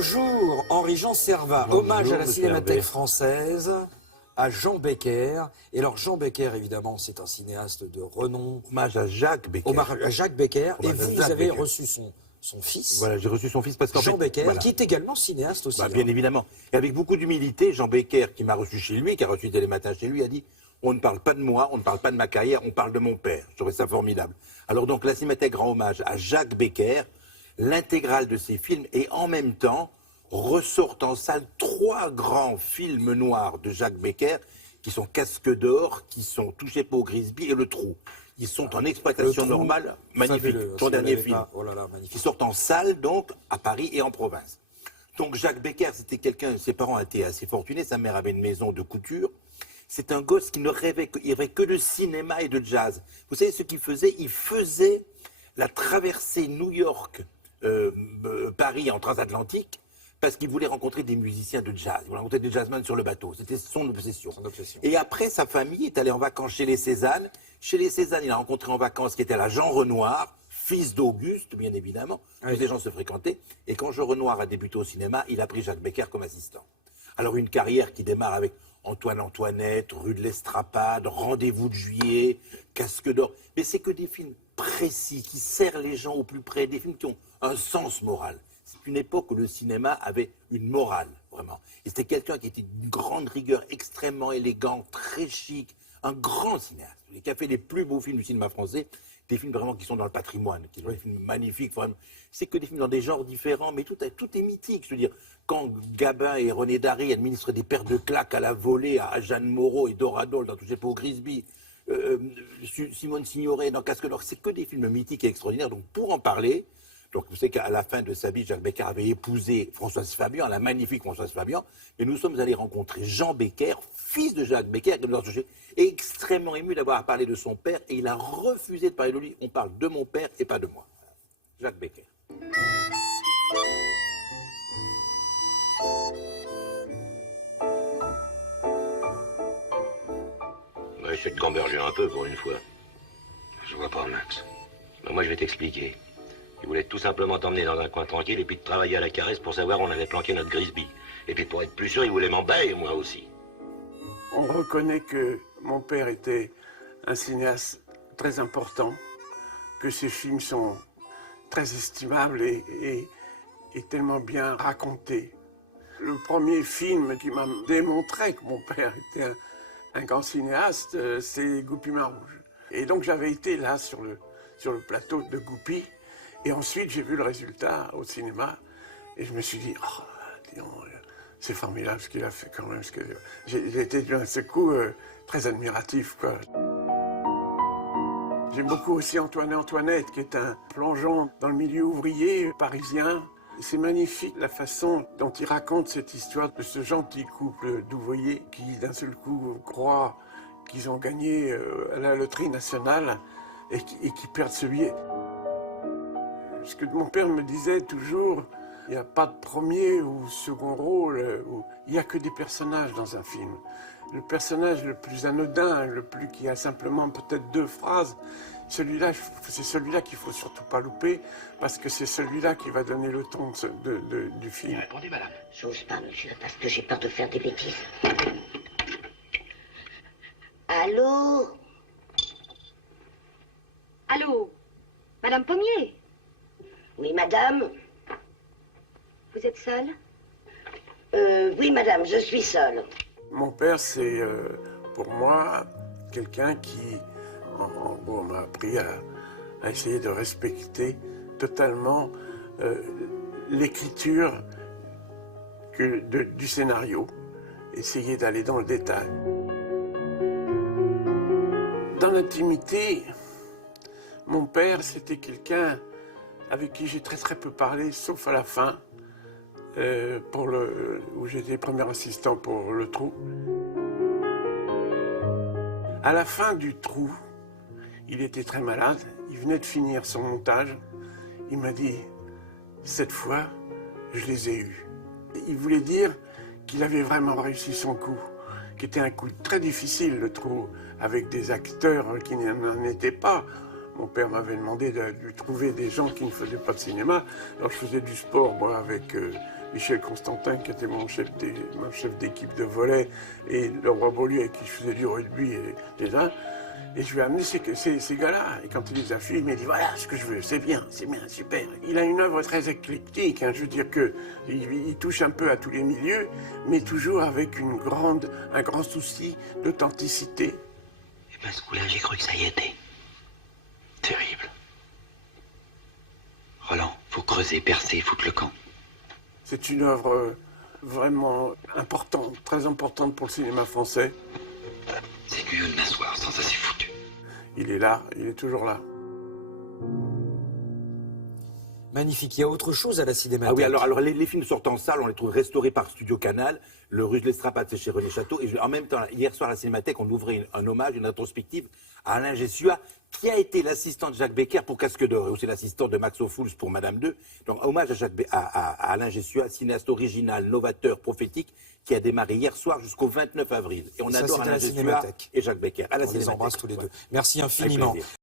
Bonjour, Henri-Jean Servat. Bonjour, Hommage à la monsieur Cinémathèque Herbet. française, à Jean Becker. Et alors, Jean Becker, évidemment, c'est un cinéaste de renom. Hommage à Jacques Becker. Hommage à Jacques Becker. Et Hommage à vous Jacques avez Becker. reçu son fils, Voilà, j'ai reçu son fils parce qu'en Jean fait, Becker, voilà. qui est également cinéaste aussi. Bah, bien évidemment. Et avec beaucoup d'humilité, Jean Becker, qui m'a reçu chez lui, qui a reçu Télématin chez lui, a dit « On ne parle pas de moi, on ne parle pas de ma carrière, on parle de mon père. » Je trouvais ça formidable. Alors donc, la Cinémathèque rend hommage à Jacques Becker, l'intégrale de ses films, et en même temps, ressortent en salle 3 grands films noirs de Jacques Becker, qui sont Casque d'or, qui sont Touché pas au Grisby et Le Trou. Ils sont en exploitation normale, magnifique. Son dernier film. Oh là là, magnifique. Qui sortent en salle, donc, à Paris et en province. Donc Jacques Becker, c'était quelqu'un, ses parents étaient assez fortunés, sa mère avait une maison de couture. C'est un gosse qui ne rêvait que de cinéma et de jazz. Vous savez ce qu'il faisait? Il faisait la traversée New York, Paris en transatlantique, parce qu'il voulait rencontrer des musiciens de jazz. Il voulait rencontrer des jazzmen sur le bateau. C'était son obsession. Et après, sa famille est allée en vacances chez les Cézanne. Chez les Cézanne, il a rencontré en vacances qui était là Jean Renoir, fils d'Auguste, bien évidemment. Tous ces gens se fréquentaient. Et quand Jean Renoir a débuté au cinéma, il a pris Jacques Becker comme assistant. Alors une carrière qui démarre avec Antoine-Antoinette, Rue de l'Estrapade, Rendez-vous de juillet, Casque d'or. Mais c'est que des films précis, qui serrent les gens au plus près, des films qui ont un sens moral. C'est une époque où le cinéma avait une morale, vraiment. Et c'était quelqu'un qui était d'une grande rigueur, extrêmement élégant, très chic, un grand cinéaste, qui a fait les plus beaux films du cinéma français, des films vraiment qui sont dans le patrimoine, qui sont des films magnifiques. C'est que des films dans des genres différents, mais tout est mythique. Je veux dire, quand Gabin et René Dary administrent des paires de claques à la volée à Jeanne Moreau et Doradol dans Touché pas au Grisby, Simone Signoret dans Casque d'or, c'est que des films mythiques et extraordinaires. Donc pour en parler, donc vous savez qu'à la fin de sa vie, Jacques Becker avait épousé Françoise Fabian, la magnifique Françoise Fabian, et nous sommes allés rencontrer Jean Becker, fils de Jacques Becker, qui nous a touché, extrêmement ému d'avoir parlé de son père, et il a refusé de parler de lui. On parle de mon père et pas de moi. Jacques Becker. On va essayer de gamberger un peu pour une fois. Je vois pas, Max. Ben moi, je vais t'expliquer. Il voulait tout simplement t'emmener dans un coin tranquille et puis te travailler à la caresse pour savoir où on avait planqué notre Grisby. Et puis pour être plus sûr, il voulait m'emballer, moi aussi. On reconnaît que mon père était un cinéaste très important, que ses films sont très estimables et tellement bien racontés. Le premier film qui m'a démontré que mon père était un grand cinéaste, c'est Goupil Main Rouge. Et donc j'avais été là sur le plateau de Goupil. Et ensuite, j'ai vu le résultat au cinéma et je me suis dit, oh, dis donc, c'est formidable ce qu'il a fait quand même. J'ai été d'un seul coup très admiratif, quoi. J'aime beaucoup aussi Antoine et Antoinette, qui est un plongeon dans le milieu ouvrier parisien. C'est magnifique la façon dont il raconte cette histoire de ce gentil couple d'ouvriers qui, d'un seul coup, croient qu'ils ont gagné à la loterie nationale et qui perdent ce billet. Ce que mon père me disait toujours, il n'y a pas de premier ou second rôle, il n'y a que des personnages dans un film. Le personnage le plus anodin, qui a simplement peut-être 2 phrases, c'est celui-là qu'il ne faut surtout pas louper, parce que c'est celui-là qui va donner le ton du film. Répondez, madame. J'ose pas, monsieur, parce que j'ai peur de faire des bêtises. Allô? Allô? Madame Pommier? Oui, madame? Vous êtes seule? Oui, madame, je suis seule. Mon père, c'est pour moi quelqu'un qui m'a appris à essayer de respecter totalement l'écriture du scénario, essayer d'aller dans le détail. Dans l'intimité, mon père, c'était quelqu'un avec qui j'ai très peu parlé, sauf à la fin, où j'étais premier assistant pour Le Trou. À la fin du Trou, il était très malade, il venait de finir son montage. Il m'a dit, cette fois, je les ai eus. Il voulait dire qu'il avait vraiment réussi son coup, qui était un coup très difficile, Le Trou, avec des acteurs qui n'en étaient pas. Mon père m'avait demandé de lui trouver des gens qui ne faisaient pas de cinéma. Alors je faisais du sport, moi, avec Michel Constantin, qui était mon chef d'équipe de volley, et le roi Beaulieu, avec qui je faisais du rugby et des uns. Et je lui ai amené ces gars-là. Et quand il les a vus, il m'a dit, voilà ce que je veux, c'est bien, super. Il a une œuvre très éclectique, hein, je veux dire qu'il touche un peu à tous les milieux, mais toujours avec un grand souci d'authenticité. Et ben ce coup-là, j'ai cru que ça y était. Terrible. Roland, faut creuser, percer, foutre le camp. C'est une œuvre vraiment importante, très importante pour le cinéma français. C'est curieux de m'asseoir, sans ça c'est foutu. Il est là, il est toujours là. Magnifique. Il y a autre chose à la Cinémathèque. Ah oui, alors les films sortent en salle, on les trouve restaurés par Studio Canal. Le Russe l'Estrapade, c'est chez René Château. Et en même temps, hier soir à la Cinémathèque, on ouvrait un hommage, une rétrospective à Alain Gessua, qui a été l'assistant de Jacques Becker pour Casque d'Or, et aussi l'assistant de Max Ophuls pour Madame II. Donc, hommage à Alain Gessua, cinéaste original, novateur, prophétique, qui a démarré hier soir jusqu'au 29 avril. Et on Ça, adore c'était Alain la Gessua Cinémathèque. et Jacques Becker. À la On les Cinémathèque. embrasse tous les deux. Merci Avec infiniment. plaisir.